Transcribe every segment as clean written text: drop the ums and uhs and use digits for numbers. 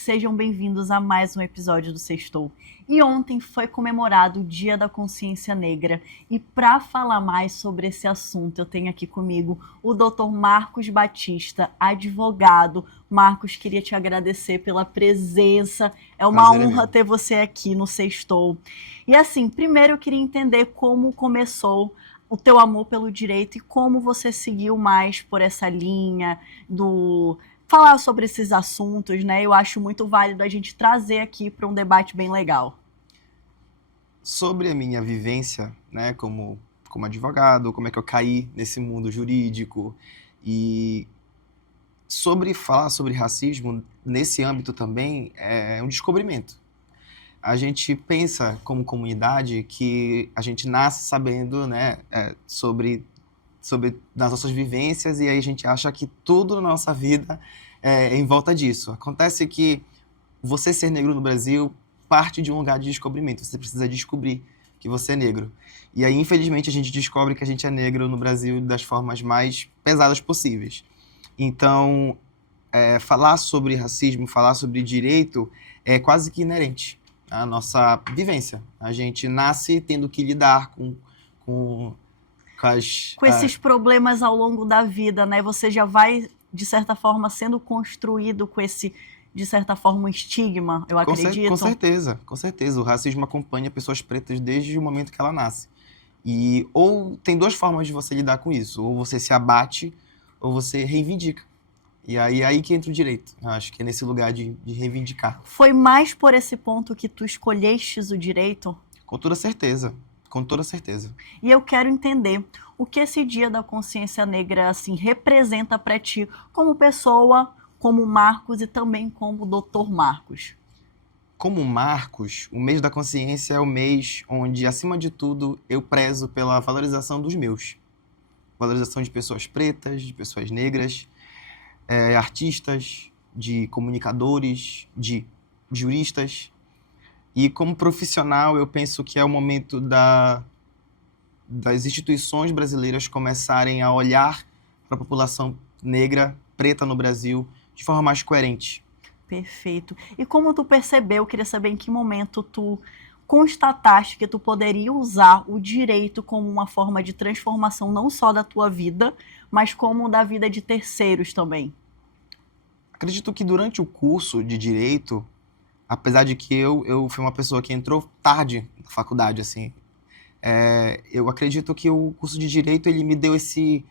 Sejam bem-vindos a mais um episódio do Sextou. E ontem foi comemorado o Dia da Consciência Negra. E para falar mais sobre esse assunto, eu tenho aqui comigo o Dr. Marcos Batista, advogado. Marcos, queria te agradecer pela presença. É uma Prazer é honra meu. ter você aqui no Sextou. E assim, primeiro eu queria entender como começou o teu amor pelo direito e como você seguiu mais por essa linha do falar sobre esses assuntos, né? Eu acho muito válido a gente trazer aqui para um debate bem legal. Sobre a minha vivência, né, como advogado, como é que eu caí nesse mundo jurídico e sobre falar sobre racismo nesse âmbito também é um descobrimento. A gente pensa como comunidade que a gente nasce sabendo, né, sobre das nossas vivências e aí a gente acha que tudo na nossa vida é em volta disso. Acontece que você ser negro no Brasil parte de um lugar de descobrimento. Você precisa descobrir que você é negro. E aí, infelizmente, a gente descobre que a gente é negro no Brasil das formas mais pesadas possíveis. Então, falar sobre racismo, falar sobre direito é quase que inerente à nossa vivência. A gente nasce tendo que lidar com, com as... Com esses problemas ao longo da vida, né? Você já vai, de certa forma, sendo construído com esse, de certa forma, um estigma, eu Com acredito. certeza, com certeza. O racismo acompanha pessoas pretas desde o momento que ela nasce. E ou tem duas formas de você lidar com isso. Ou você se abate, ou você reivindica. E aí é aí que entra o direito. Eu acho que é nesse lugar de reivindicar. Foi mais por esse ponto que tu escolhestes o direito? Com toda certeza. Com toda certeza. E eu quero entender o que esse Dia da Consciência Negra assim representa para ti como pessoa, como Marcos e também como Dr. Marcos. Como Marcos, o mês da consciência é o mês onde, acima de tudo, eu prezo pela valorização dos meus. Valorização de pessoas pretas, de pessoas negras, artistas, de comunicadores, de juristas. E como profissional, eu penso que é o momento das instituições brasileiras começarem a olhar para a população negra, preta no Brasil, de forma mais coerente. Perfeito. E como tu percebeu, eu queria saber em que momento tu constataste que tu poderia usar o direito como uma forma de transformação não só da tua vida, mas como da vida de terceiros também. Acredito que durante o curso de Direito, apesar de que eu fui uma pessoa que entrou tarde na faculdade, assim, eu acredito que o curso de Direito ele me deu esse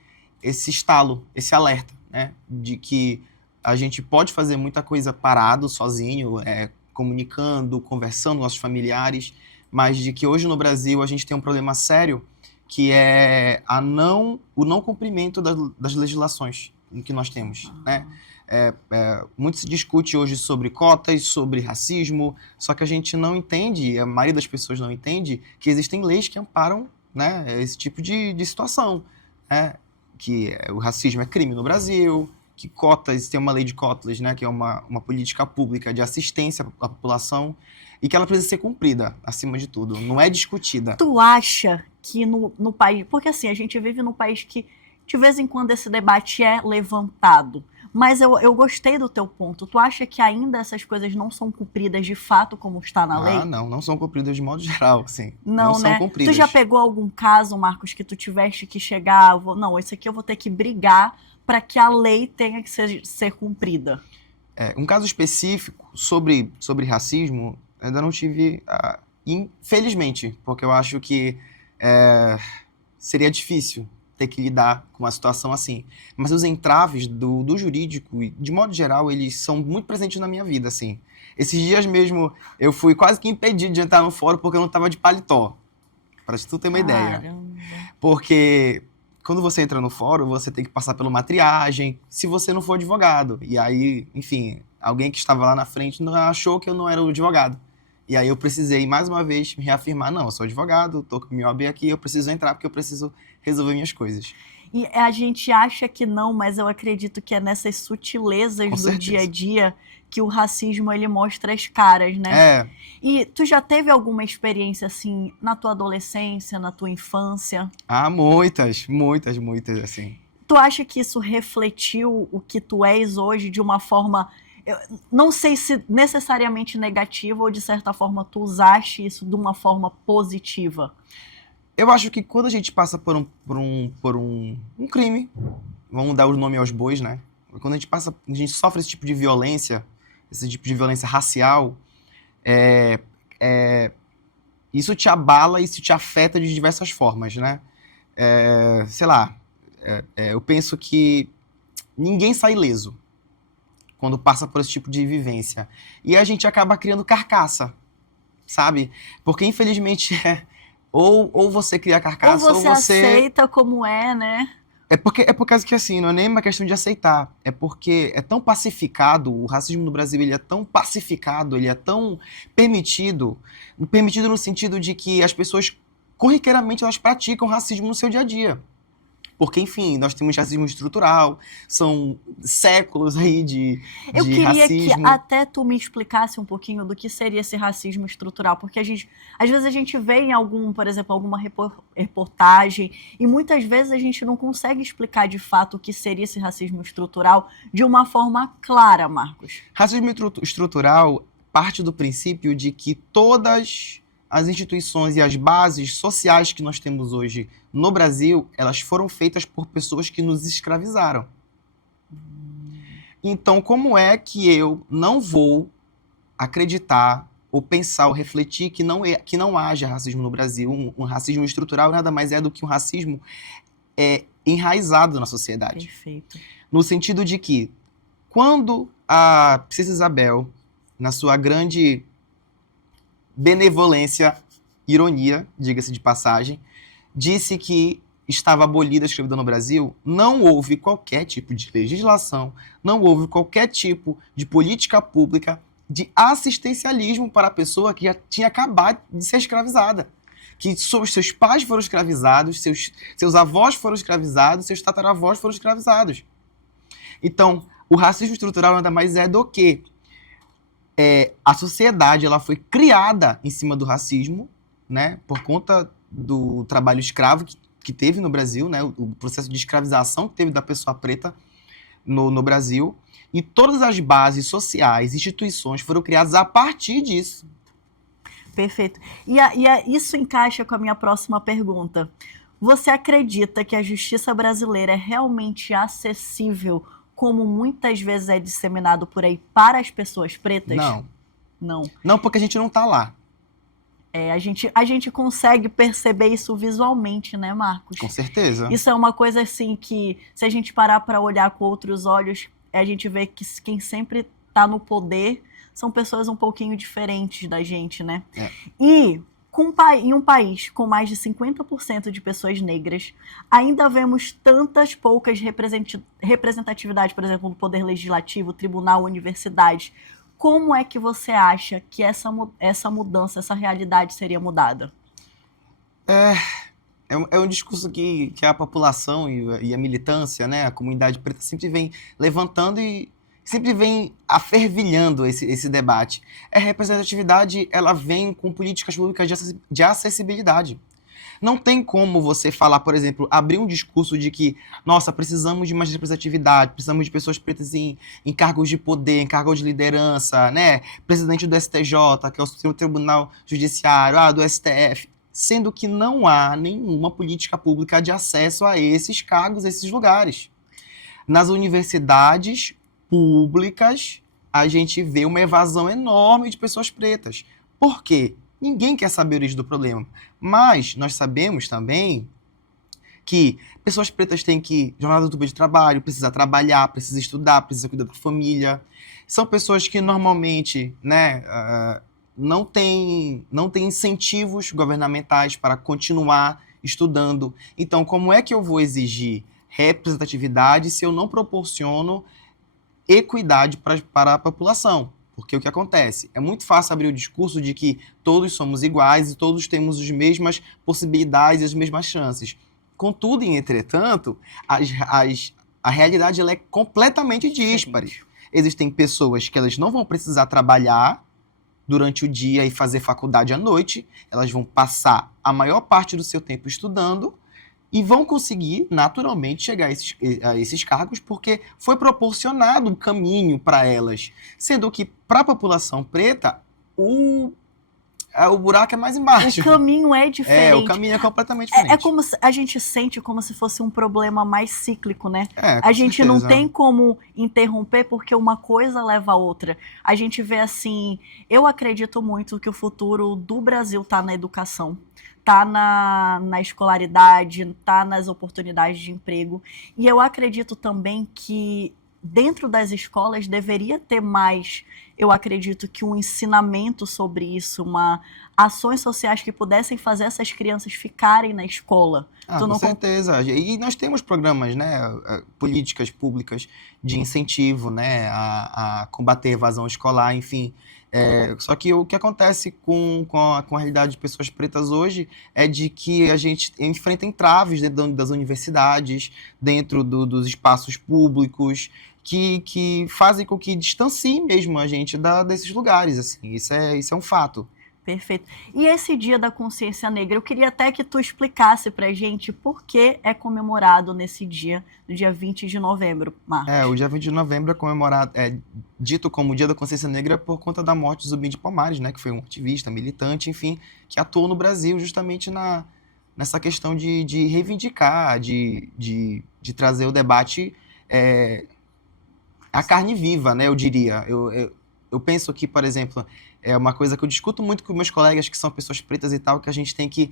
estalo, esse alerta, né, de que a gente pode fazer muita coisa parado, sozinho, comunicando, conversando com nossos familiares, mas de que hoje no Brasil a gente tem um problema sério que é o não cumprimento das legislações que nós temos, né? Muito se discute hoje sobre cotas, sobre racismo, só que a gente não entende, a maioria das pessoas não entende, que existem leis que amparam, né, esse tipo de situação, né? Que o racismo é crime no Brasil, que cotas, tem uma lei de cotas, né, que é uma política pública de assistência à população e que ela precisa ser cumprida, acima de tudo, não é discutida. Tu acha que no país... Porque assim, a gente vive num país que de vez em quando esse debate é levantado. Mas eu gostei do teu ponto. Tu acha que ainda essas coisas não são cumpridas de fato como está na lei? Não são cumpridas de modo geral, assim. Não Não, são né? Tu cumpridas. já pegou algum caso, Marcos, que tu tiveste que chegar... Não, esse aqui eu vou ter que brigar para que a lei tenha que ser cumprida. Um caso específico sobre racismo, ainda não tive, infelizmente, porque eu acho que seria difícil ter que lidar com uma situação assim. Mas os entraves do jurídico, de modo geral, eles são muito presentes na minha vida, assim. Esses dias mesmo, eu fui quase que impedido de entrar no fórum porque eu não estava de paletó, para tu ter uma ideia. Caramba. Porque quando você entra no fórum, você tem que passar por uma triagem, se você não for advogado. E aí, enfim, alguém que estava lá na frente achou que eu não era o advogado. E aí eu precisei, mais uma vez, me reafirmar, não, eu sou advogado, tô com minha OAB aqui, eu preciso entrar porque eu preciso resolver minhas coisas. E a gente acha que não, mas eu acredito que é nessas sutilezas Com do certeza. dia a dia que o racismo ele mostra as caras, né? E tu já teve alguma experiência assim na tua adolescência, na tua infância? Muitas, assim. Tu acha que isso refletiu o que tu és hoje de uma forma... não sei se necessariamente negativo ou, de certa forma, tu usaste isso de uma forma positiva. Eu acho que quando a gente passa por um crime, vamos dar o nome aos bois, né? Quando a gente sofre esse tipo de violência racial, isso te abala, isso te afeta de diversas formas, né? Sei lá, eu penso que ninguém sai ileso quando passa por esse tipo de vivência. E a gente acaba criando carcaça, sabe? Porque, infelizmente, ou você cria carcaça, ou você aceita como é, né? É por causa que, assim, não é nem uma questão de aceitar. É porque é tão pacificado, o racismo no Brasil, ele é tão pacificado, ele é tão permitido no sentido de que as pessoas, corriqueiramente, elas praticam racismo no seu dia a dia. Porque, enfim, nós temos racismo estrutural, são séculos aí de Eu queria racismo. que até tu me explicasse um pouquinho do que seria esse racismo estrutural, porque às vezes a gente vê em por exemplo, alguma reportagem, e muitas vezes a gente não consegue explicar de fato o que seria esse racismo estrutural de uma forma clara, Marcos. Racismo estrutural parte do princípio de que todas as instituições e as bases sociais que nós temos hoje no Brasil, elas foram feitas por pessoas que nos escravizaram. Então, como é que eu não vou acreditar, ou pensar, ou refletir que não haja racismo no Brasil? Um racismo estrutural nada mais é do que um racismo enraizado na sociedade. Perfeito. No sentido de que, quando a Princesa Isabel, na sua grande benevolência, ironia, diga-se de passagem, disse que estava abolida a escravidão no Brasil, não houve qualquer tipo de legislação, não houve qualquer tipo de política pública de assistencialismo para a pessoa que já tinha acabado de ser escravizada. Que seus pais foram escravizados, seus avós foram escravizados, seus tataravós foram escravizados. Então, o racismo estrutural nada mais é do que a sociedade, ela foi criada em cima do racismo, né, por conta do trabalho escravo que teve no Brasil, né, o processo de escravização que teve da pessoa preta no Brasil, e todas as bases sociais, instituições foram criadas a partir disso. Perfeito. E isso encaixa com a minha próxima pergunta. Você acredita que a justiça brasileira é realmente acessível, como muitas vezes é disseminado por aí, para as pessoas pretas? Não. Não, porque a gente não está lá. A gente consegue perceber isso visualmente, né, Marcos? Com certeza. Isso é uma coisa, assim, que se a gente parar para olhar com outros olhos, a gente vê que quem sempre está no poder são pessoas um pouquinho diferentes da gente, né? E em um país com mais de 50% de pessoas negras, ainda vemos tantas poucas representatividades, por exemplo, no poder legislativo, tribunal, universidade. Como é que você acha que essa mudança, essa realidade seria mudada? É um discurso que a população e a militância, né, a comunidade preta sempre vem levantando e sempre vem afervilhando esse debate. A representatividade, ela vem com políticas públicas de acessibilidade. Não tem como você falar, por exemplo, abrir um discurso de que, nossa, precisamos de mais representatividade, precisamos de pessoas pretas em cargos de poder, em cargos de liderança, né? Presidente do STJ, que é o Supremo Tribunal Judiciário, do STF, sendo que não há nenhuma política pública de acesso a esses cargos, a esses lugares. Nas universidades públicas, a gente vê uma evasão enorme de pessoas pretas. Por quê? Ninguém quer saber a origem do problema. Mas nós sabemos também que pessoas pretas têm que jornada dupla de trabalho, precisa trabalhar, precisa estudar, precisa cuidar da família. São pessoas que normalmente, né, não têm incentivos governamentais para continuar estudando. Então, como é que eu vou exigir representatividade se eu não proporciono equidade para a população? Porque o que acontece? É muito fácil abrir o discurso de que todos somos iguais e todos temos as mesmas possibilidades e as mesmas chances. Contudo, e entretanto, a realidade ela é completamente díspare. Existem pessoas que elas não vão precisar trabalhar durante o dia e fazer faculdade à noite, elas vão passar a maior parte do seu tempo estudando, e vão conseguir, naturalmente, chegar a esses cargos, porque foi proporcionado um caminho para elas. Sendo que, para a população preta, o buraco é mais embaixo. O caminho é diferente. O caminho é completamente diferente. É como se, a gente sente como se fosse um problema mais cíclico, né? Com a gente certeza. não tem como interromper porque uma coisa leva a outra. A gente vê assim, eu acredito muito que o futuro do Brasil está na educação, está na escolaridade, está nas oportunidades de emprego. E eu acredito também que dentro das escolas deveria ter mais, eu acredito que um ensinamento sobre isso, ações sociais que pudessem fazer essas crianças ficarem na escola. Com certeza. E nós temos programas, né, políticas públicas de incentivo, né, a combater a evasão escolar, enfim. Só que o que acontece com a realidade de pessoas pretas hoje é de que a gente enfrenta entraves dentro das universidades, dentro dos espaços públicos, que fazem com que distancie mesmo a gente desses lugares. Assim. Isso é um fato. Perfeito. E esse Dia da Consciência Negra, eu queria até que tu explicasse pra gente por que é comemorado nesse dia, no dia 20 de novembro, Marcos. O dia 20 de novembro é comemorado, dito como Dia da Consciência Negra por conta da morte de Zumbi de Palmares, né, que foi um ativista, militante, enfim, que atuou no Brasil justamente nessa questão de reivindicar, de trazer o debate à carne viva, né, eu diria. Eu penso que, por exemplo, é uma coisa que eu discuto muito com meus colegas que são pessoas pretas e tal, que a gente tem que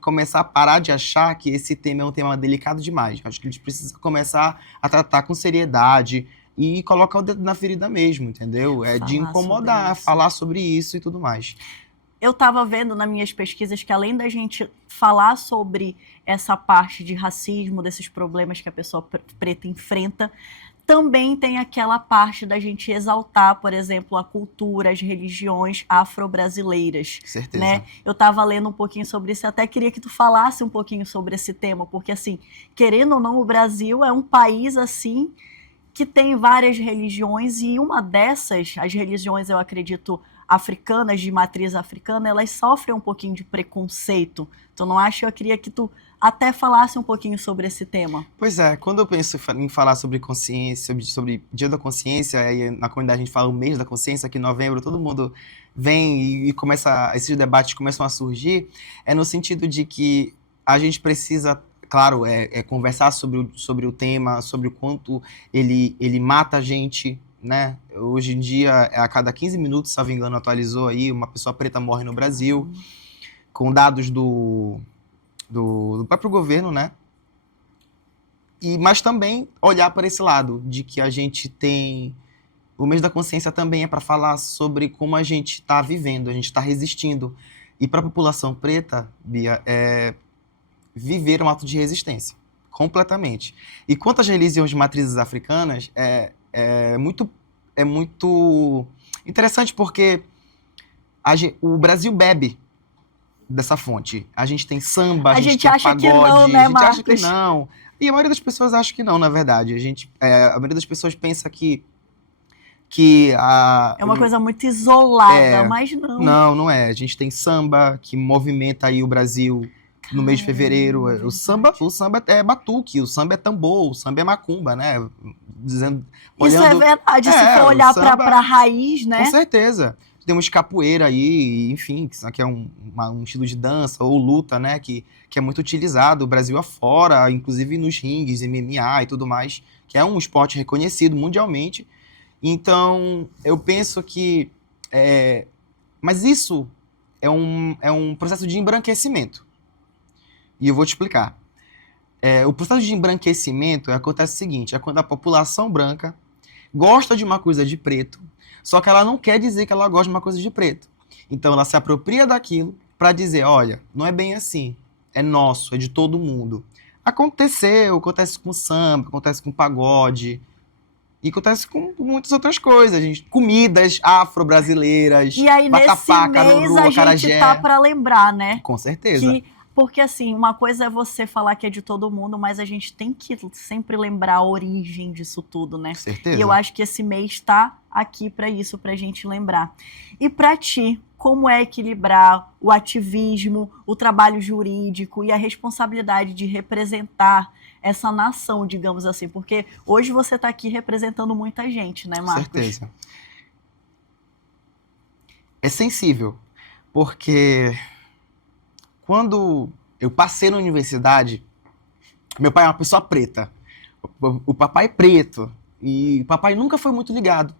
começar a parar de achar que esse tema é um tema delicado demais. Acho que a gente precisa começar a tratar com seriedade e colocar o dedo na ferida mesmo, entendeu? De incomodar, falar sobre isso e tudo mais. Eu estava vendo nas minhas pesquisas que além da gente falar sobre essa parte de racismo, desses problemas que a pessoa preta enfrenta, também tem aquela parte da gente exaltar, por exemplo, a cultura, as religiões afro-brasileiras. Certeza. Né? Eu estava lendo um pouquinho sobre isso, até queria que tu falasse um pouquinho sobre esse tema, porque, assim, querendo ou não, o Brasil é um país, assim, que tem várias religiões, e uma dessas, as religiões, eu acredito, africanas, de matriz africana, elas sofrem um pouquinho de preconceito. Tu não acha? Eu queria que tu até falasse um pouquinho sobre esse tema. Pois é, quando eu penso em falar sobre consciência, sobre Dia da Consciência, e na comunidade a gente fala o mês da consciência, que em novembro todo mundo vem e começa, esses debates começam a surgir, no sentido de que a gente precisa, claro, conversar sobre o tema, sobre o quanto ele mata a gente, né? Hoje em dia, a cada 15 minutos, se não me engano, atualizou aí, uma pessoa preta morre no Brasil, com dados do próprio governo, né? Mas também olhar para esse lado, de que a gente tem... O mês da consciência também é para falar sobre como a gente está vivendo, a gente está resistindo. E para a população preta, Bia, viver um ato de resistência, completamente. E quanto às religiões de matrizes africanas, é muito interessante porque o Brasil bebe dessa fonte. A gente tem samba, a gente tem acha pagode, que não, né, a gente Marcos? acha que não. E a maioria das pessoas acha que não, na verdade. A maioria das pessoas pensa que é uma coisa muito isolada, mas não. Não é. A gente tem samba que movimenta aí o Brasil no mês de fevereiro. O samba é batuque, o samba é tambor, o samba é macumba, né? Isso é verdade, se for olhar para a raiz, né? Com certeza. Temos capoeira aí, enfim, que é um estilo de dança, ou luta, né, que é muito utilizado, o Brasil afora, inclusive nos ringues, MMA e tudo mais, que é um esporte reconhecido mundialmente. Então, eu penso que... mas isso é um processo de embranquecimento. E eu vou te explicar. O processo de embranquecimento acontece o seguinte, é quando a população branca gosta de uma coisa de preto, só que ela não quer dizer que ela gosta de uma coisa de preto. Então ela se apropria daquilo para dizer, olha, não é bem assim, é nosso, é de todo mundo. Acontece com samba, acontece com pagode, e acontece com muitas outras coisas, gente. Comidas afro-brasileiras, e aí, vatapá, nesse mês, caruru, a acarajé. gente tá para lembrar, né? Com certeza. Porque, assim, uma coisa é você falar que é de todo mundo, mas a gente tem que sempre lembrar a origem disso tudo, né? Certeza. E eu acho que esse mês está aqui para isso, para a gente lembrar. E para ti, como é equilibrar o ativismo, o trabalho jurídico e a responsabilidade de representar essa nação, digamos assim? Porque hoje você está aqui representando muita gente, né, Marcos? Certeza. É sensível, porque quando eu passei na universidade, meu pai é uma pessoa preta. O papai é preto. E o papai nunca foi muito ligado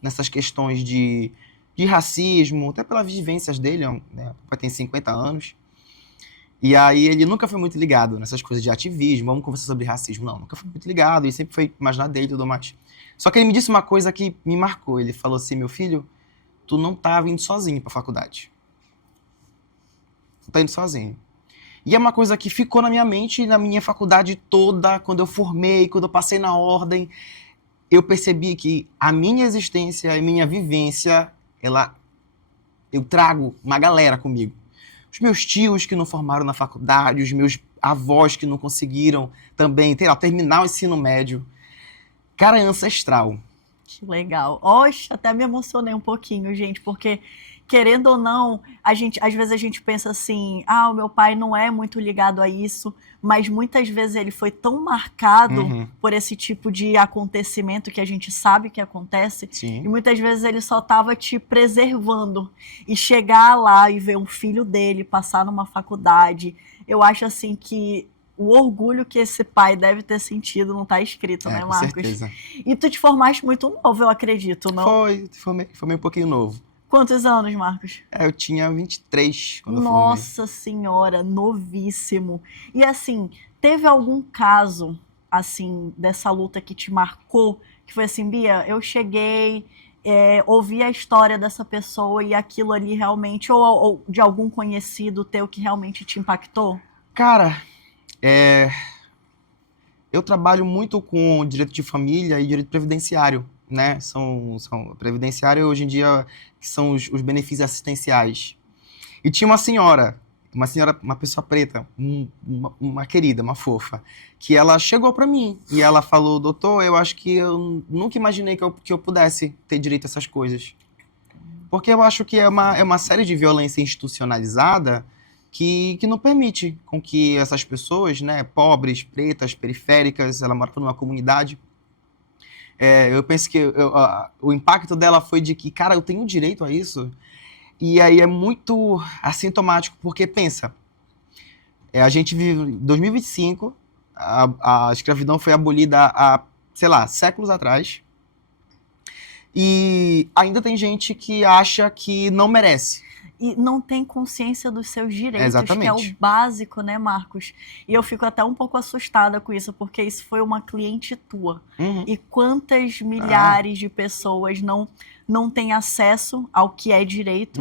nessas questões de racismo, até pelas vivências dele, né? O papai tem 50 anos. E aí ele nunca foi muito ligado nessas coisas de ativismo, vamos conversar sobre racismo. Não, nunca foi muito ligado, e sempre foi mais na dele e tudo mais. Só que ele me disse uma coisa que me marcou. Ele falou assim, meu filho, tu não tá vindo sozinho pra faculdade. Tu tá indo sozinho. E é uma coisa que ficou na minha mente, na minha faculdade toda, quando eu formei, quando eu passei na ordem, eu percebi que a minha existência e minha vivência, eu trago uma galera comigo. Os meus tios que não formaram na faculdade, os meus avós que não conseguiram também, terminar o ensino médio. Cara, é ancestral. Que legal. Oxe, até me emocionei um pouquinho, gente, porque, querendo ou não, às vezes a gente pensa assim, o meu pai não é muito ligado a isso, mas muitas vezes ele foi tão marcado por esse tipo de acontecimento que a gente sabe que acontece, Sim. E muitas vezes ele só estava te preservando. E chegar lá e ver um filho dele passar numa faculdade, eu acho assim que o orgulho que esse pai deve ter sentido não está escrito, né, Marcos? Com certeza. E tu te formaste muito novo, eu acredito, não? Formei um pouquinho novo. Quantos anos, Marcos? Eu tinha 23 quando eu formei. Nossa senhora, novíssimo. E assim, teve algum caso, assim, dessa luta que te marcou? Que foi assim, Bia, eu cheguei, ouvi a história dessa pessoa e aquilo ali realmente, ou de algum conhecido teu que realmente te impactou? Cara, eu trabalho muito com direito de família e direito previdenciário, né? Previdenciário hoje em dia são os benefícios assistenciais. E tinha uma senhora, uma pessoa preta, uma querida, uma fofa, que ela chegou para mim e ela falou, doutor, eu acho que eu nunca imaginei que eu pudesse ter direito a essas coisas. Porque eu acho que é uma série de violência institucionalizada que não permite com que essas pessoas, né, pobres, pretas, periféricas, ela mora numa comunidade, eu penso que o impacto dela foi de que, cara, eu tenho direito a isso. E aí é muito assintomático, porque pensa, a gente vive em 2025, a escravidão foi abolida há, sei lá, séculos atrás, e ainda tem gente que acha que não merece. E não tem consciência dos seus direitos, Exatamente. Que é o básico, né, Marcos? E eu fico até um pouco assustada com isso, porque isso foi uma cliente tua. E quantas milhares de pessoas não têm acesso ao que é direito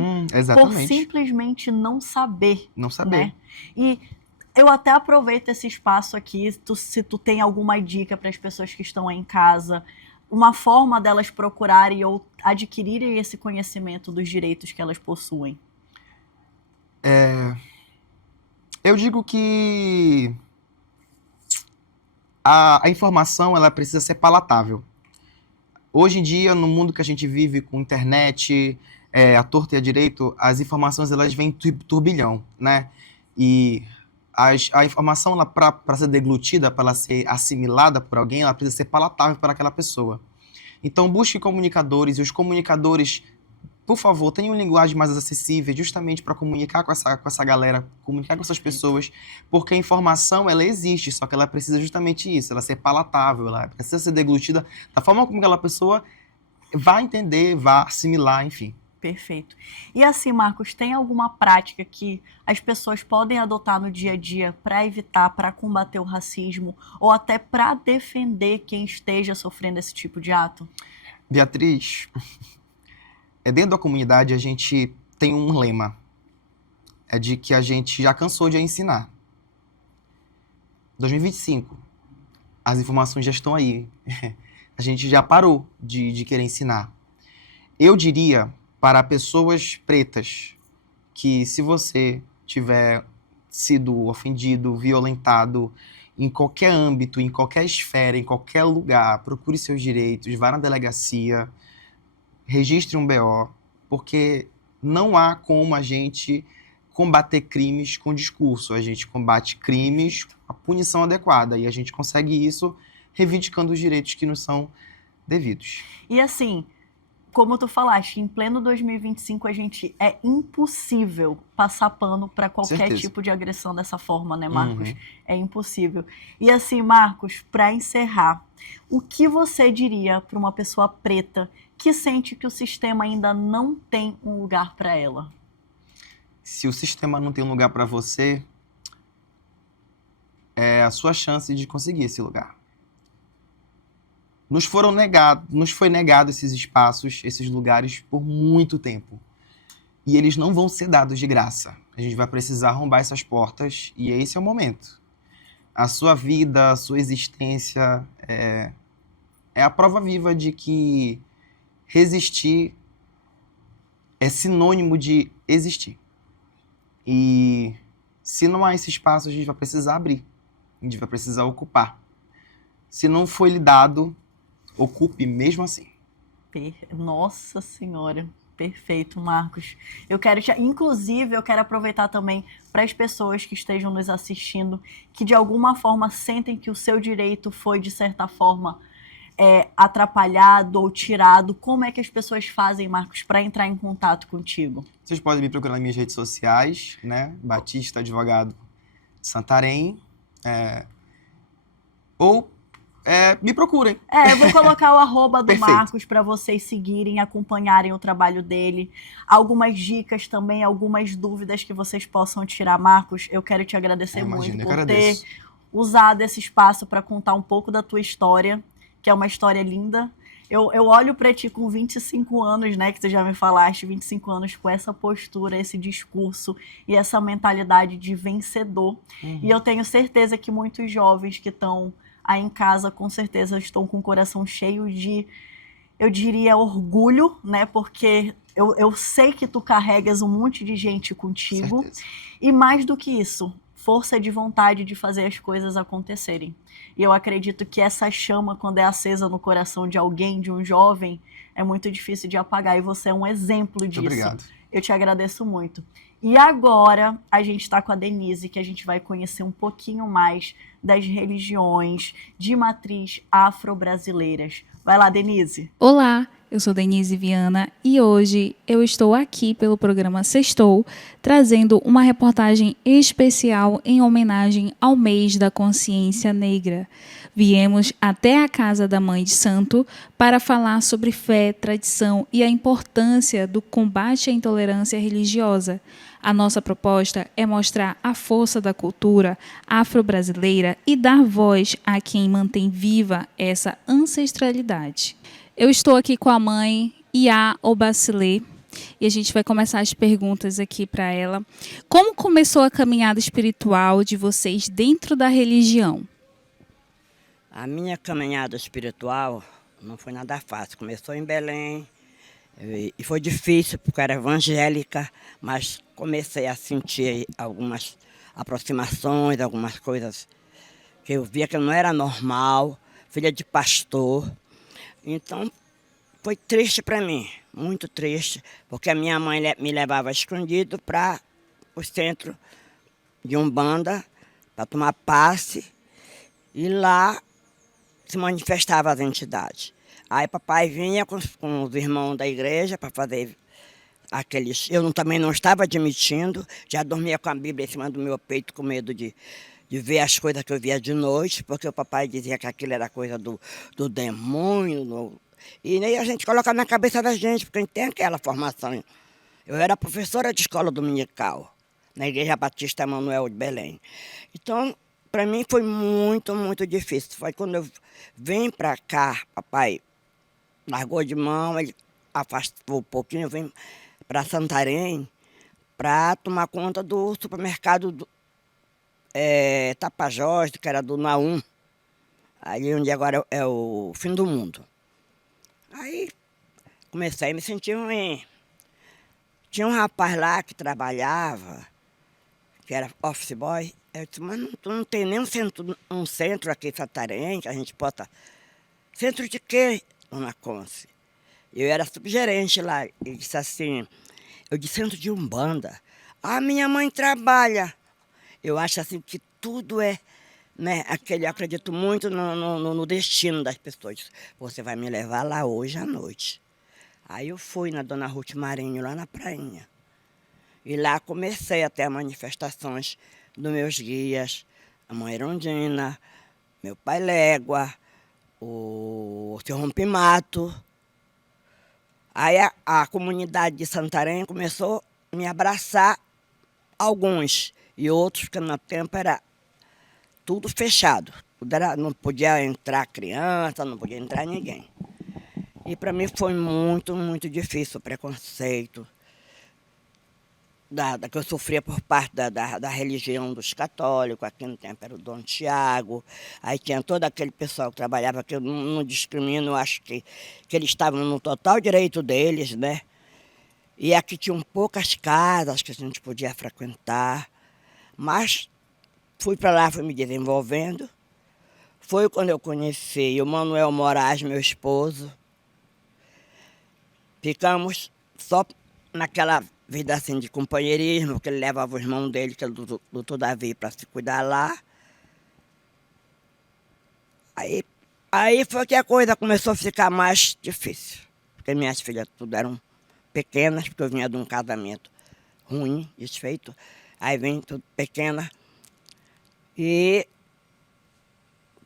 por simplesmente não saber. Não saber. Né? E eu até aproveito esse espaço aqui, se tu tem alguma dica para as pessoas que estão aí em casa, uma forma delas procurarem ou adquirirem esse conhecimento dos direitos que elas possuem. Eu digo que a informação ela precisa ser palatável. Hoje em dia, no mundo que a gente vive com internet, a torta e a direito, as informações elas vêm turbilhão, né? E a informação, para ser deglutida, para ela ser assimilada por alguém, ela precisa ser palatável para aquela pessoa. Então, busque comunicadores, e os comunicadores, por favor, tenham linguagem mais acessível, justamente para comunicar com essa galera, comunicar com essas pessoas, porque a informação, ela existe, só que ela precisa justamente isso, ela ser palatável, ela precisa ser deglutida da forma como aquela pessoa vai entender, vai assimilar, enfim. Perfeito. E assim, Marcos, tem alguma prática que as pessoas podem adotar no dia a dia para evitar, para combater o racismo ou até para defender quem esteja sofrendo esse tipo de ato? Beatriz, dentro da comunidade a gente tem um lema, é de que a gente já cansou de ensinar. 2025, as informações já estão aí, a gente já parou de querer ensinar. Eu diria para pessoas pretas que se você tiver sido ofendido, violentado em qualquer âmbito, em qualquer esfera, em qualquer lugar, procure seus direitos, vá na delegacia, registre um BO, porque não há como a gente combater crimes com discurso. A gente combate crimes com a punição adequada e a gente consegue isso reivindicando os direitos que nos são devidos. E assim, como tu falaste, em pleno 2025 é impossível passar pano para qualquer Certeza. tipo de agressão dessa forma, né, Marcos? Uhum. É impossível. E assim, Marcos, para encerrar, o que você diria para uma pessoa preta que sente que o sistema ainda não tem um lugar para ela? Se o sistema não tem um lugar para você, é a sua chance de conseguir esse lugar. Nos foi negado esses espaços, esses lugares por muito tempo. E eles não vão ser dados de graça. A gente vai precisar arrombar essas portas e esse é o momento. A sua vida, a sua existência é a prova viva de que resistir é sinônimo de existir. E se não há esse espaço, a gente vai precisar abrir. A gente vai precisar ocupar. Se não foi lhe dado, ocupe mesmo assim. Nossa Senhora, perfeito, Marcos. Inclusive, eu quero aproveitar também para as pessoas que estejam nos assistindo, que de alguma forma sentem que o seu direito foi, de certa forma, atrapalhado ou tirado. Como é que as pessoas fazem, Marcos, para entrar em contato contigo? Vocês podem me procurar nas minhas redes sociais, né? Batista Advogado de Santarém. Ou me procurem. Eu vou colocar o arroba do Perfeito. Marcos para vocês seguirem, acompanharem o trabalho dele. Algumas dicas também, algumas dúvidas que vocês possam tirar. Marcos, eu quero te agradecer muito por ter usado esse espaço para contar um pouco da tua história, que é uma história linda. Eu olho para ti com 25 anos, né, que você já me falaste, 25 anos com essa postura, esse discurso e essa mentalidade de vencedor. Uhum. E eu tenho certeza que muitos jovens que estão aí em casa, com certeza, estão com o coração cheio de, eu diria, orgulho, né, porque eu sei que tu carregas um monte de gente contigo. Certeza. E mais do que isso, força de vontade de fazer as coisas acontecerem. E eu acredito que essa chama, quando é acesa no coração de alguém, de um jovem, é muito difícil de apagar. E você é um exemplo disso. Muito obrigado. Eu te agradeço muito. E agora a gente está com a Denise, que a gente vai conhecer um pouquinho mais das religiões de matriz afro-brasileiras. Vai lá, Denise. Olá, eu sou Denise Viana e hoje eu estou aqui pelo programa Sextou, trazendo uma reportagem especial em homenagem ao mês da consciência negra. Viemos até a casa da Mãe de Santo para falar sobre fé, tradição e a importância do combate à intolerância religiosa. A nossa proposta é mostrar a força da cultura afro-brasileira e dar voz a quem mantém viva essa ancestralidade. Eu estou aqui com a mãe Iá Obacilê e a gente vai começar as perguntas aqui para ela. Como começou a caminhada espiritual de vocês dentro da religião? A minha caminhada espiritual não foi nada fácil. Começou em Belém e foi difícil porque eu era evangélica, mas comecei a sentir algumas aproximações, algumas coisas que eu via que não era normal, filha de pastor. Então, foi triste para mim, muito triste, porque a minha mãe me levava escondido para o centro de Umbanda, para tomar passe, e lá se manifestavam as entidades. Aí papai vinha com os irmãos da igreja para fazer aqueles... Eu também não estava admitindo, já dormia com a Bíblia em cima do meu peito com medo de ver as coisas que eu via de noite, porque o papai dizia que aquilo era coisa do demônio. E nem a gente coloca na cabeça da gente, porque a gente tem aquela formação. Eu era professora de escola dominical, na Igreja Batista Emanuel de Belém. Então, para mim foi muito, muito difícil. Foi quando eu vim para cá, papai largou de mão, ele afastou um pouquinho, eu vim para Santarém para tomar conta do supermercado Tapajós, que era do Naum, ali onde agora é o fim do mundo. Aí comecei a me sentir ruim. Tinha um rapaz lá que trabalhava, que era office boy. Eu disse, mas não tem nem um centro aqui em Santarém que a gente possa... Centro de quê, dona Conce? Eu era subgerente lá. Ele disse assim, eu disse centro de Umbanda. Ah, minha mãe trabalha. Eu acho assim que tudo é, né? Eu acredito muito no destino das pessoas. Você vai me levar lá hoje à noite. Aí eu fui na Dona Ruth Marinho, lá na prainha. E lá comecei a ter as manifestações dos meus guias, a mãe Irondina, meu pai Légua, o seu Rompimato. Aí a comunidade de Santarém começou a me abraçar, alguns, e outros, porque no tempo era tudo fechado. Não podia entrar criança, não podia entrar ninguém. E para mim foi muito, muito difícil o preconceito que eu sofria por parte da religião dos católicos. Aqui no tempo era o Dom Tiago, aí tinha todo aquele pessoal que trabalhava, que eu não discrimino, acho que eles estavam no total direito deles, né? E aqui tinham poucas casas que a gente podia frequentar, mas fui para lá, fui me desenvolvendo. Foi quando eu conheci o Manuel Moraes, meu esposo. Ficamos só naquela vida assim de companheirismo, que ele levava o irmão dele, que é o doutor Davi, para se cuidar lá. Aí foi que a coisa começou a ficar mais difícil, porque minhas filhas tudo eram pequenas, porque eu vinha de um casamento ruim, desfeito. Aí vim tudo pequena e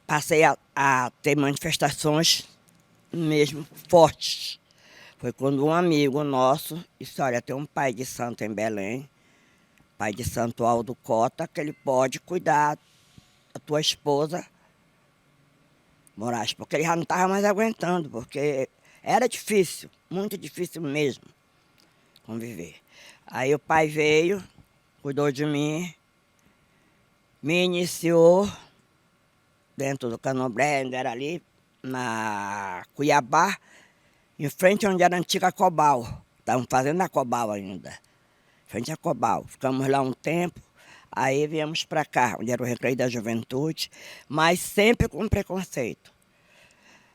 passei a ter manifestações mesmo fortes. Foi quando um amigo nosso disse, olha, tem um pai de santo em Belém, pai de santo Aldo Cota, que ele pode cuidar da tua esposa, Moraes, porque ele já não estava mais aguentando, porque era difícil, muito difícil mesmo conviver. Aí o pai veio, cuidou de mim, me iniciou dentro do Candomblé, ainda era ali na Cuiabá, em frente onde era a antiga Cobal. Estavam fazendo a Cobal ainda, em frente à Cobal. Ficamos lá um tempo, aí viemos para cá, onde era o Recreio da Juventude, mas sempre com preconceito.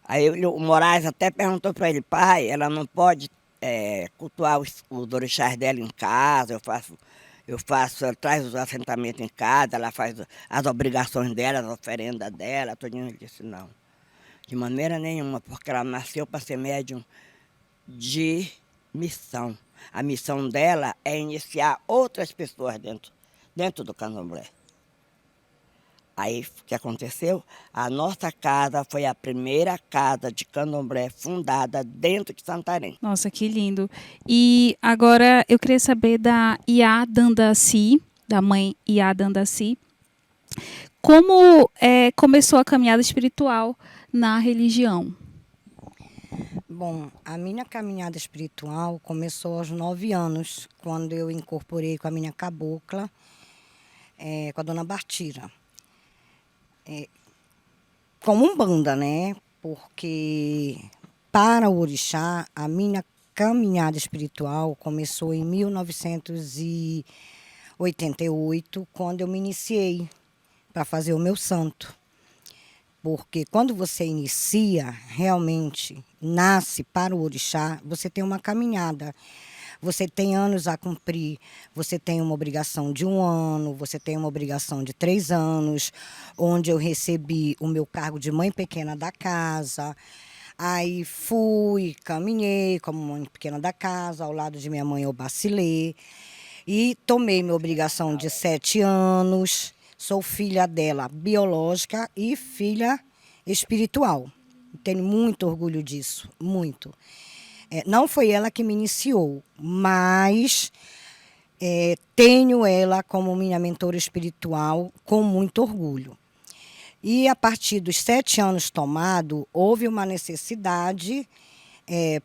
Aí o Moraes até perguntou para ele, pai, ela não pode cultuar os orixás dela em casa, ela traz os assentamentos em casa, ela faz as obrigações dela, as oferendas dela, tudinho. Ele disse, não, de maneira nenhuma, porque ela nasceu para ser médium de missão. A missão dela é iniciar outras pessoas dentro do Candomblé. Aí, o que aconteceu? A nossa casa foi a primeira casa de Candomblé fundada dentro de Santarém. Nossa, que lindo. E agora eu queria saber da Iá Dandaci, da mãe Iá Dandaci, como começou a caminhada espiritual na religião? Bom, a minha caminhada espiritual começou aos 9 anos, quando eu incorporei com a minha cabocla, com a dona Bartira. Como Umbanda, né? Porque para o orixá, a minha caminhada espiritual começou em 1988, quando eu me iniciei para fazer o meu santo. Porque quando você inicia, realmente, nasce para o orixá, você tem uma caminhada. Você tem anos a cumprir, você tem uma obrigação de 1 ano, você tem uma obrigação de 3 anos, onde eu recebi o meu cargo de mãe pequena da casa. Aí fui, caminhei como mãe pequena da casa, ao lado de minha mãe eu vacilei. E tomei minha obrigação de 7 anos, sou filha dela biológica e filha espiritual. Tenho muito orgulho disso, muito. Não foi ela que me iniciou, mas tenho ela como minha mentora espiritual com muito orgulho. E a partir dos 7 anos tomado, houve uma necessidade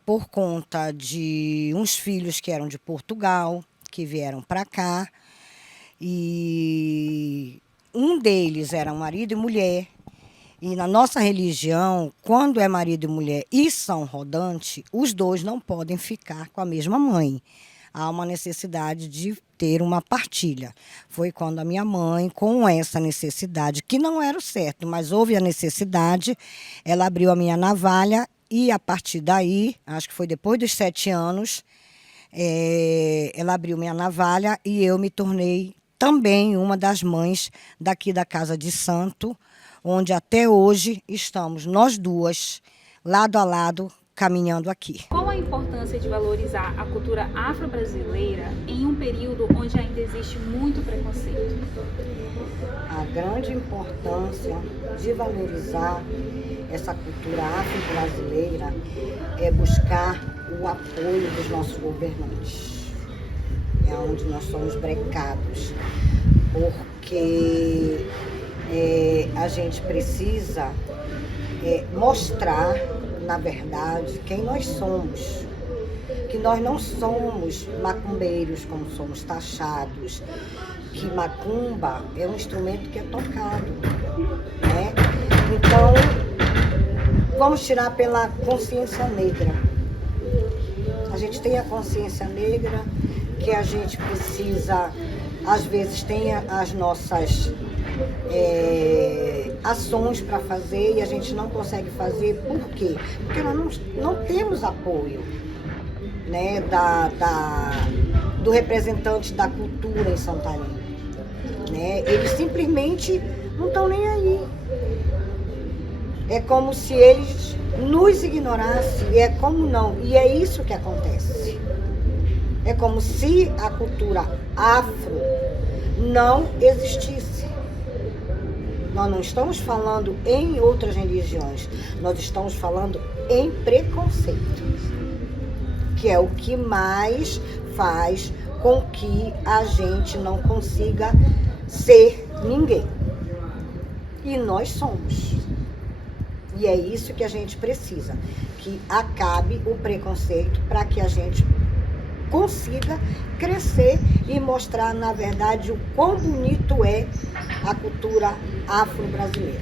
por conta de uns filhos que eram de Portugal, que vieram para cá. E um deles era marido e mulher. E na nossa religião, quando é marido e mulher e são rodante, os dois não podem ficar com a mesma mãe. há uma necessidade de ter uma partilha. Foi quando a minha mãe, com essa necessidade, que não era o certo, mas houve a necessidade, ela abriu a minha navalha e, a partir daí, acho que foi depois dos 7 anos, ela abriu minha navalha e eu me tornei também uma das mães daqui da Casa de Santo, onde até hoje estamos nós duas, lado a lado, caminhando aqui. Qual a importância de valorizar a cultura afro-brasileira em um período onde ainda existe muito preconceito? A grande importância de valorizar essa cultura afro-brasileira é buscar o apoio dos nossos governantes. É onde nós somos brecados, porque a gente precisa mostrar, na verdade, quem nós somos. Que nós não somos macumbeiros, como somos taxados. Que macumba é um instrumento que é tocado, né? Então, vamos tirar pela consciência negra. A gente tem a consciência negra, que a gente precisa, às vezes, tem as nossas ações para fazer e a gente não consegue fazer. Por quê? Porque nós não temos apoio, né, do representante da cultura em Santarém. Né? Eles simplesmente não estão nem aí. É como se eles nos ignorassem, e é como não. E é isso que acontece. É como se a cultura afro não existisse. Nós não estamos falando em outras religiões, nós estamos falando em preconceito, que é o que mais faz com que a gente não consiga ser ninguém. E nós somos. E é isso que a gente precisa, que acabe o preconceito para que a gente consiga crescer e mostrar, na verdade, o quão bonito é a cultura afro-brasileira.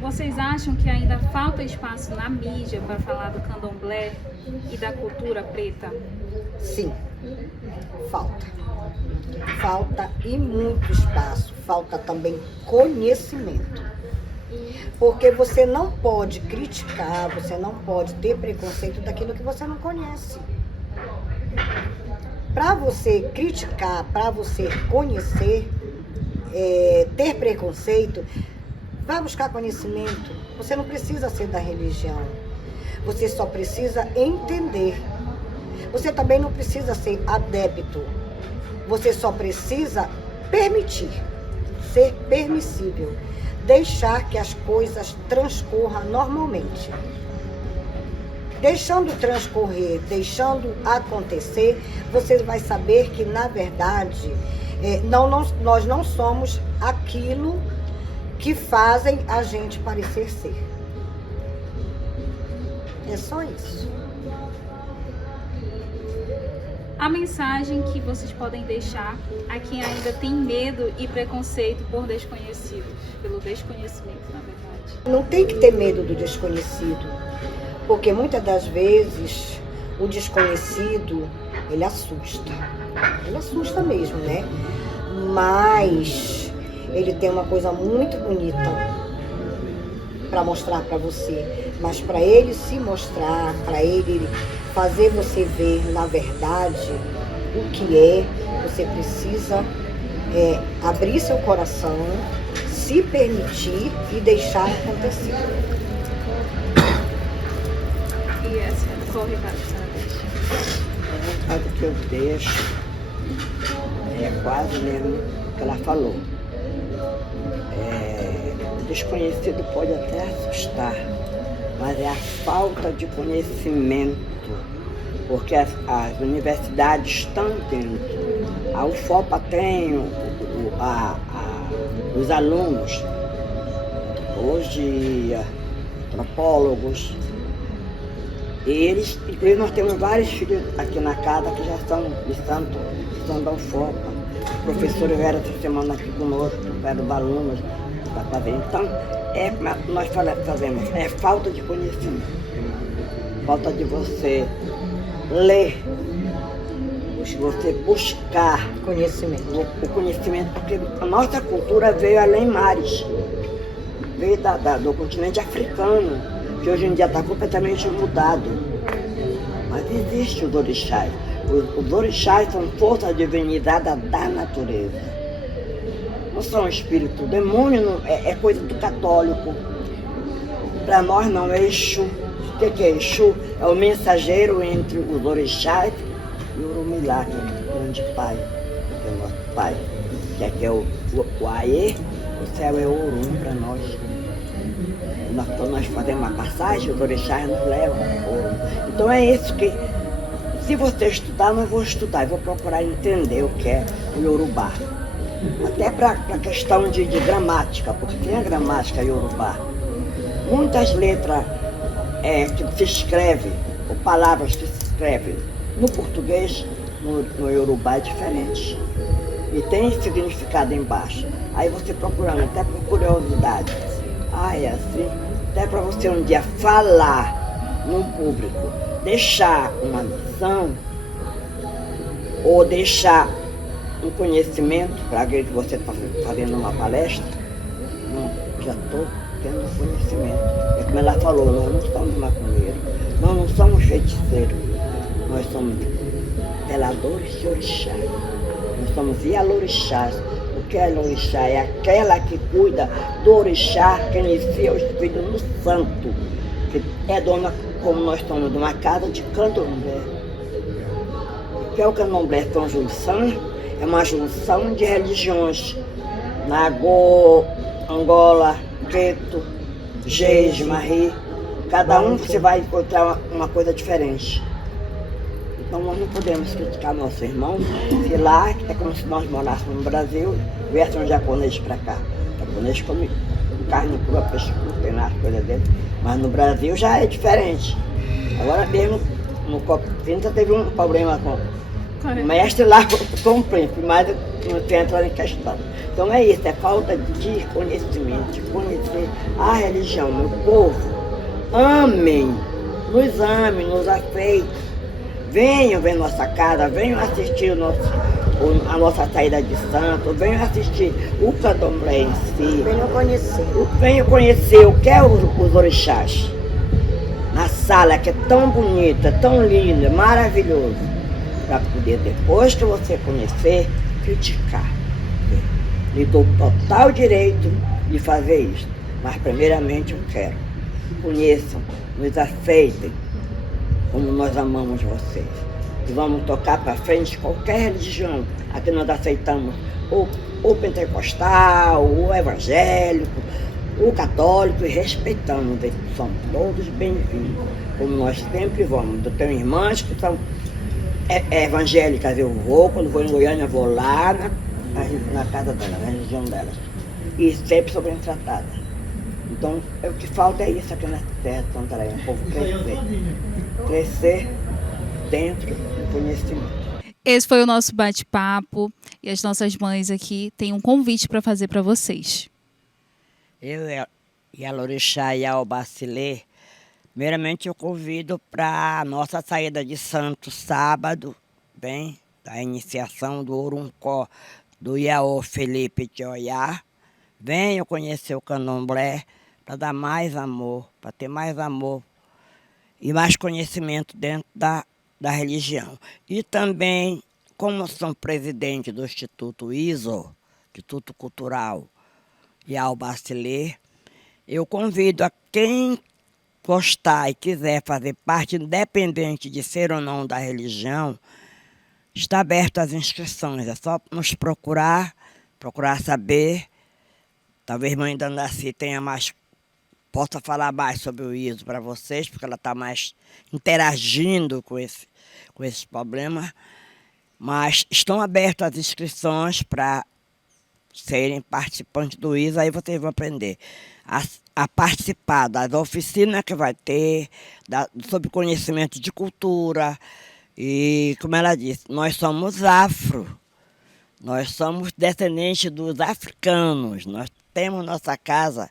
Vocês acham que ainda falta espaço na mídia para falar do candomblé e da cultura preta? Sim, falta. Falta e muito espaço. Falta também conhecimento. Porque você não pode criticar, você não pode ter preconceito daquilo que você não conhece. Para você criticar, para você conhecer, ter preconceito, vá buscar conhecimento. Você não precisa ser da religião. Você só precisa entender. Você também não precisa ser adepto. Você só precisa permitir, ser permissível. Deixar que as coisas transcorram normalmente. Deixando transcorrer, deixando acontecer, você vai saber que, na verdade, nós não somos aquilo que fazem a gente parecer ser. É só isso. A mensagem que vocês podem deixar a quem ainda tem medo e preconceito por desconhecidos, pelo desconhecimento, na verdade. Não tem que ter medo do desconhecido, porque muitas das vezes o desconhecido, ele assusta. Ele assusta mesmo, né? Mas ele tem uma coisa muito bonita para mostrar para você. Mas para ele se mostrar, para ele fazer você ver, na verdade, o que é, você precisa abrir seu coração, se permitir e deixar acontecer. E essa qual o recado que a senhora deixa? O recado que eu deixo é quase mesmo o que ela falou. O desconhecido pode até assustar, mas é a falta de conhecimento, porque as universidades estão dentro. A UFOPA tem os alunos, hoje antropólogos, inclusive nós temos vários filhos aqui na casa que já estão da UFOPA. O professor Vera essa semana aqui conosco, para os alunos, para fazer. Então, como nós fazemos, é falta de conhecimento. Falta de você ler, você buscar Conhecimento. o conhecimento, porque a nossa cultura veio além mares, veio do continente africano, que hoje em dia está completamente mudado. Mas existe os orixás. Os orixás são força divinizada da natureza. Não são espírito. O demônio é coisa do católico. Para nós não é Exu. O que é Exu? É o mensageiro entre os orixás e o Orumilá, que é o grande pai, que é o nosso pai. Que aqui é o Aê, o céu é o Orum para nós. Quando nós fazemos uma passagem, os orixás nos levam ao Orum. Então é isso que, se você estudar, não vou estudar, eu vou procurar entender o que é o Yorubá. Até para a questão de gramática, porque tem a gramática Yorubá. Muitas letras que se escrevem, ou palavras que se escrevem no português, no Yorubá é diferente. E tem significado embaixo. Aí você procurando, até por curiosidade. É assim. Até para você um dia falar num público, deixar uma missão, ou deixar um conhecimento para alguém que você está fazendo uma palestra, não, já estou tendo conhecimento. É como ela falou, nós não somos macumbeiros, nós não somos feiticeiros, nós somos veladores de orixá, nós somos ialorixás. O que é orixá? É aquela que cuida do orixá, que inicia os filhos no santo, que é dona, como nós somos, de uma casa de candomblé. O que é o candomblé? São junção, é uma junção de religiões. Nagô, Angola, Queto, Geis, Marri. Cada um você vai encontrar uma coisa diferente. Então nós não podemos criticar nosso irmão, se lá é como se nós morássemos no Brasil, viesse um japonês para cá. O japonês come carne crua, peixe cru, tem lá as coisas dele. Mas no Brasil já é diferente. Agora mesmo, no COP30 teve um problema com o mestre lá com o príncipe, mas não tem entrado em questão. Então é isso, é falta de conhecimento, de conhecer a religião, meu povo. Amem, nos aceitem. Venham ver nossa casa, venham assistir a nossa saída de santo, venham assistir o candomblé em si. Venham conhecer o que é os orixás. Na sala que é tão bonita, tão linda, maravilhoso. Para poder, depois que você conhecer, criticar. Lhe dou total direito de fazer isso. Mas primeiramente eu quero. Conheçam, nos aceitem, como nós amamos vocês. E vamos tocar para frente qualquer religião. Aqui nós aceitamos o pentecostal, o evangélico, o católico, e respeitamos. Eles são todos bem-vindos, como nós sempre vamos. Eu tenho irmãs que são evangélicas, eu vou, quando vou em Goiânia, eu vou lá na casa delas, na religião delas. E sempre sou bem tratada. Então, o que falta é isso aqui nessa terra de Santarém, o povo crescer dentro do conhecimento. Esse foi o nosso bate-papo e as nossas mães aqui têm um convite para fazer para vocês. Eu e a Lorixá e a Albacilê, primeiramente eu convido para a nossa saída de santo sábado, bem, da iniciação do Oruncó, do Iaô Felipe de Oiá. Venham conhecer o candomblé para dar mais amor, para ter mais amor e mais conhecimento dentro da religião. E também, como sou presidente do Instituto ISO, Instituto Cultural e Albacilê, eu convido a quem gostar e quiser fazer parte, independente de ser ou não da religião, está aberto às inscrições. É só nos procurar saber. Talvez mãe da Nasci possa falar mais sobre o ISO para vocês, porque ela está mais interagindo com esse problema. Mas estão abertas as inscrições para serem participantes do ISO, aí vocês vão aprender a participar das oficinas que vai ter, sobre conhecimento de cultura. E, como ela disse, nós somos afro, nós somos descendentes dos africanos, nós temos nossa casa,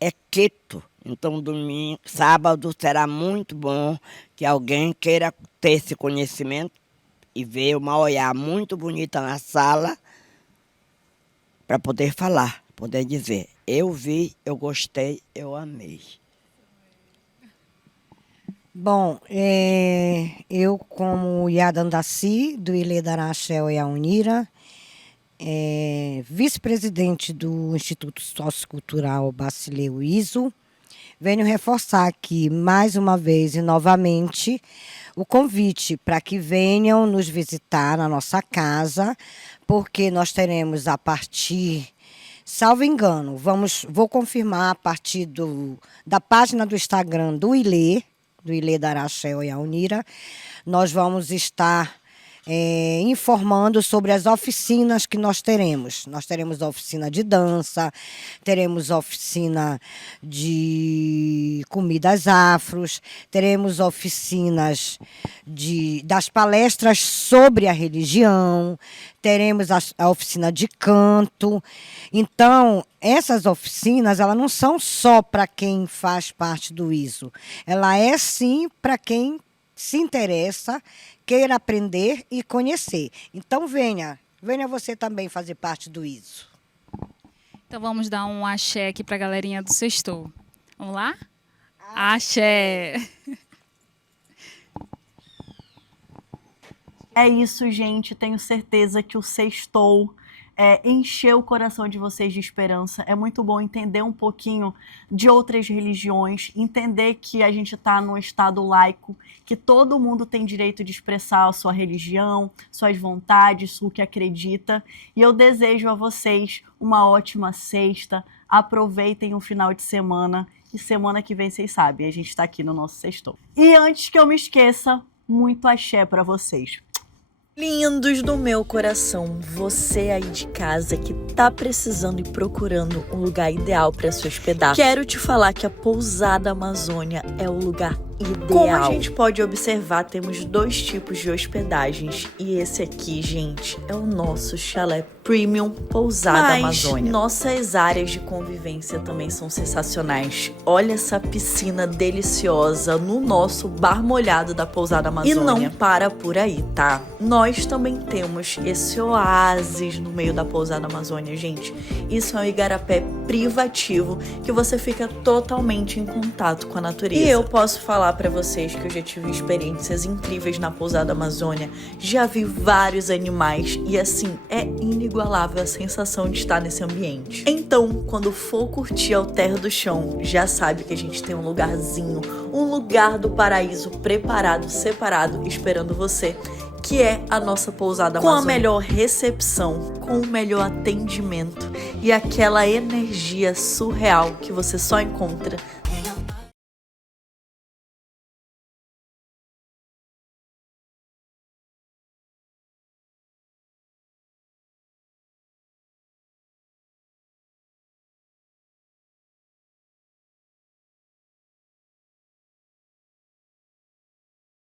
é Queto. Então, sábado será muito bom que alguém queira ter esse conhecimento e ver uma olhar muito bonita na sala para poder falar, poder dizer, eu vi, eu gostei, eu amei. Bom, eu como Yada Andaci, do Ilê da Rachel e a Unira, vice-presidente do Instituto Sociocultural Bacileu ISO, venho reforçar aqui mais uma vez e novamente o convite para que venham nos visitar na nossa casa, porque nós teremos a partir, salvo engano, vou confirmar a partir da página do Instagram do Ilê da Rachel e a Unira, nós vamos estar informando sobre as oficinas que nós teremos. Nós teremos oficina de dança, teremos oficina de comidas afros, teremos oficinas das palestras sobre a religião, teremos a oficina de canto. Então, essas oficinas, elas não são só para quem faz parte do ISO. Ela é, sim, para quem se interessa, queira aprender e conhecer. Então, venha você também fazer parte do ISO. Então, vamos dar um axé aqui para a galerinha do Sextou. Vamos lá? Axé! É isso, gente. Tenho certeza que o Sextou encheu o coração de vocês de esperança. É muito bom entender um pouquinho de outras religiões, entender que a gente está num estado laico, que todo mundo tem direito de expressar a sua religião, suas vontades, o que acredita. E eu desejo a vocês uma ótima sexta. Aproveitem o final de semana. E semana que vem, vocês sabem, a gente está aqui no nosso Sextou. E antes que eu me esqueça, muito axé para vocês. Lindos do meu coração, você aí de casa que tá precisando e procurando um lugar ideal para se hospedar. Quero te falar que a Pousada Amazônia é o lugar ideal. Como a gente pode observar, temos 2 tipos de hospedagens e esse aqui, gente, é o nosso chalé Premium Pousada Amazônia. Nossas áreas de convivência também são sensacionais. Olha essa piscina deliciosa no nosso bar molhado da Pousada Amazônia. E não para por aí, tá? Nós também temos esse oásis no meio da Pousada Amazônia, gente. Isso é um igarapé privativo que você fica totalmente em contato com a natureza. E eu posso falar pra vocês que eu já tive experiências incríveis na Pousada Amazônia, já vi vários animais e assim, é inigualável a sensação de estar nesse ambiente. Então, quando for curtir ao Terra do Chão, já sabe que a gente tem um lugarzinho, um lugar do paraíso preparado, separado, esperando você, que é a nossa Pousada Amazônia. Com a melhor recepção, com o melhor atendimento e aquela energia surreal que você só encontra